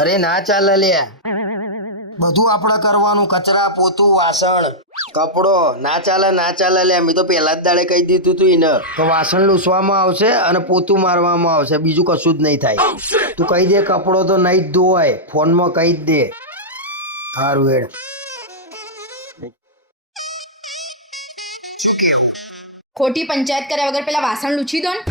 અરે ના ચાલે લ્યા બધું આપણે કરવાનું કચરા પોતું વાસણ. કપડો ના ચાલે ના ચાલે લે. મેં તો પહેલા જ દાડે કહી દીધું તું એને. તો વાસણ લૂસવામાં આવશે અને પોતું મારવામાં આવશે. બીજું કશું જ નહીં થાય. તું કહી દે કપડો તો નહીં જ ધોવાય. ફોનમાં કહી જ દે. સારું હેડ. ખોટી પંચાયત કર્યા વગર પેલા વાસણ લૂછી દો ને.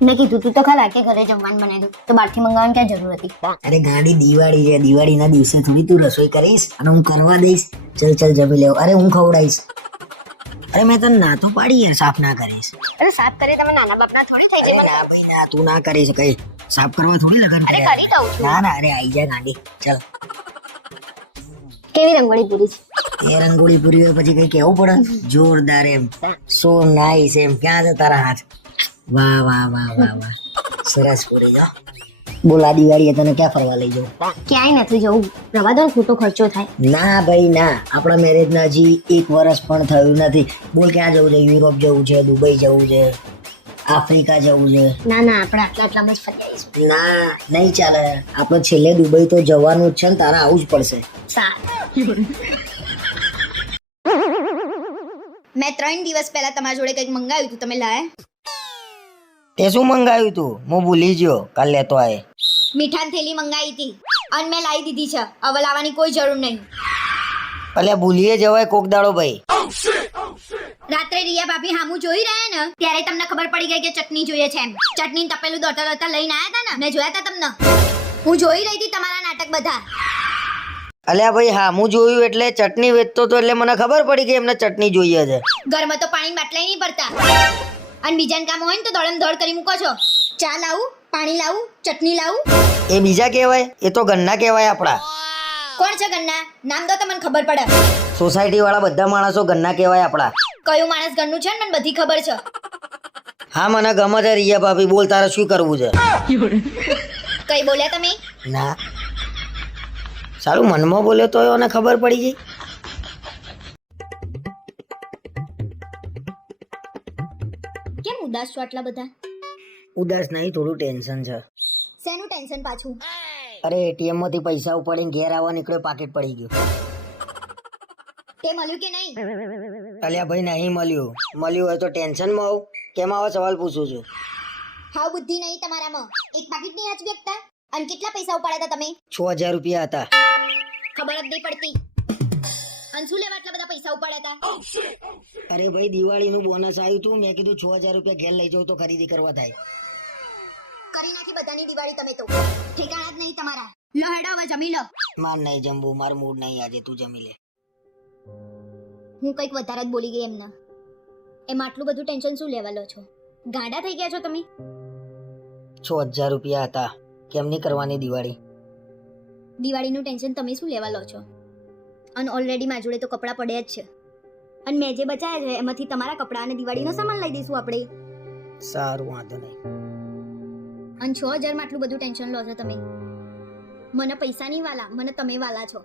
મેં કીધું તું તો ખરા કે ઘરે જમવાનું બનાવી દઉં તો બહારથી મંગાવવાની ક્યાં જરૂર હતી? અરે ગાડી દિવાળી છે દિવાળીના દિવસે થોડી તું રસોઈ કરીશ અને હું કરવા દઈશ. ચલ ચલ જમી લેવ. અરે હું ખવડાવીશ. અરે મેં તને ના તો પાડી યાર સાફ ના કરીશ. અરે સાફ કરી તમે નાના બાપના થોડી થઈ જાય. ના ભાઈ ના તું ના કરીશ કઈ સાફ કરવા થોડી લગન અરે કરી દઉં ના ના અરે આઈ જા ગાડી. ચલ. કેવી રંગોળી પૂરી છે? એ રંગોળી પૂરી હોય પછી કઈ કેવું પડે? જોરદાર એમ. સો નાઈસ એમ. ક્યાં છે તારા હાથ? વાહ વાહ વાહ વાહ વાહ. સરસ પૂરી જો બોલા દિવાળીએ તને ક્યાં ફરવા લઈ જાઉં ક્યાંય નથી જવું. રવા દો ખોટો ખર્ચો થાય. ના ભાઈ ના. આપણા મેરેજના હજી એક વર્ષ પણ થયું નથી. બોલ ક્યાં જવું છે? યુરોપ જવું છે? દુબઈ જવું છે? આફ્રિકા જવું છે? ના ના આપણે આટલા આટલામાં જ ફરી ના નહીં ચાલે. આપણે છેલ્લે દુબઈ તો જવાનું જ છે ને તારા આવું જ પડશે. સારું. મેં ત્રણ દિવસ પહેલા તમારા જોડે કંઈક મંગાવ્યું હતું તમે લાયા? તે શું મંગાવ્યું તું? હું ભૂલી ગયો. કાલ લેતો આય. મીઠાની થેલી મંગાવી હતી. અને મેં લાવી દીધી છે. હવે લાવવાની કોઈ જરૂર નહીં. અલ્યા ભૂલીએ જવાય કોક દાડો ભાઈ. રાત્રે રિયા ભાભી હામું જોઈ રહ્યા ને ત્યારે તમને ખબર પડી ગઈ કે ચટણી જોઈએ છે એમ. ચટણી તપેલું દોડતા દોડતા લઈને આવ્યા હતા ને? મેં જોયા હતા તમને? હું જોઈ રહી હતી તમારા નાટક બધા. અલ્યા ભાઈ હા હું જોયું એટલે ચટણી વેચતો તો એટલે મને ખબર પડી કે એમને ચટણી જોઈએ છે. ઘરમાં તો પાણી બાટલા નહીં ભરતા. અને બીજાને કામ હોય ને તો દોડમ દોડ કરી મૂકો છો. ચા લાવું પાણી લાવું ચટણી લાવું. એ બીજા કહેવાય? એ તો ગન્ના કહેવાય આપણા. કોણ છે ગન્ના? નામ તો મને ખબર પડે. સોસાયટી વાળા બધા માણસો ગન્ના કહેવાય આપણા. કયું માણસ ગન્નું છે ને મને બધી ખબર છે. હા મને ગમે છે રિયા ભાભી બોલ તારે શું કરવું છે? કઈ બોલ્યા તમે? ના. સારું મનમાં બોલ્યો તો એને ખબર પડી ગઈ. કેમ ઉદાસ છો આટલા બધા? ઉદાસ નહીં થોડું ટેન્શન છે. શેનું ટેન્શન પાછું? અરે એટીએમમાંથી પૈસા ઉપાડીને ઘેર આવવા નીકળ્યો પાકેટ પડી ગયું. તે મળ્યું કે નહીં? અલ્યા ભાઈ નહીં મળ્યું. મળ્યું હોય તો ટેન્શનમાં આવું કેમ આવા સવાલ પૂછું છું? હાવ બુદ્ધિ નહીં તમારામાં. એક પાકીટ નહીં આચવી શકતા અને કેટલા પૈસા ઉપાડ્યા હતા તમે? છ હજાર રૂપિયા હતા. ખબર જ નહીં પડતી. અને શું લેવા આટલા બધા પૈસા ઉપાડ્યા હતા? અરે ભાઈ દિવાળીનું બોનસ આવ્યું તું. મેં કીધું છ હજાર રૂપિયા ઘેર લઈ જાઉં તો ખરીદી કરવા થાય. કરી નાખી બધાની દિવાળી તમે તો. ઠેકાણા જ નહીં તમારા. લો હેડો હવે જમી લો. માર નહીં જમવું મારું મૂડ નહીં આજે તું જમી લે. હું કંઈક વધારે જ બોલી ગઈ એમને. એમ આટલું બધું ટેન્શન શું લેવા લો છો? ગાંડા થઈ ગયા છો તમે? છ હજાર રૂપિયા હતા. કેમની કરવાની દિવાળી? દિવાળીનું ટેન્શન તમે શું લેવા લો છો? અને ઓલરેડી મારા જોડે તો કપડાં પડ્યા જ છે. અને મેં જે બચાયા છે એમાંથી તમારા કપડાં અને દિવાળીનો સામાન લઈ દઈશું આપણે. સારું વાંધો નહીં. અને છ હજારમાં આટલું બધું ટેન્શન લો છો તમે. મને પૈસા નહીં વાલા મને તમે વાલા છો.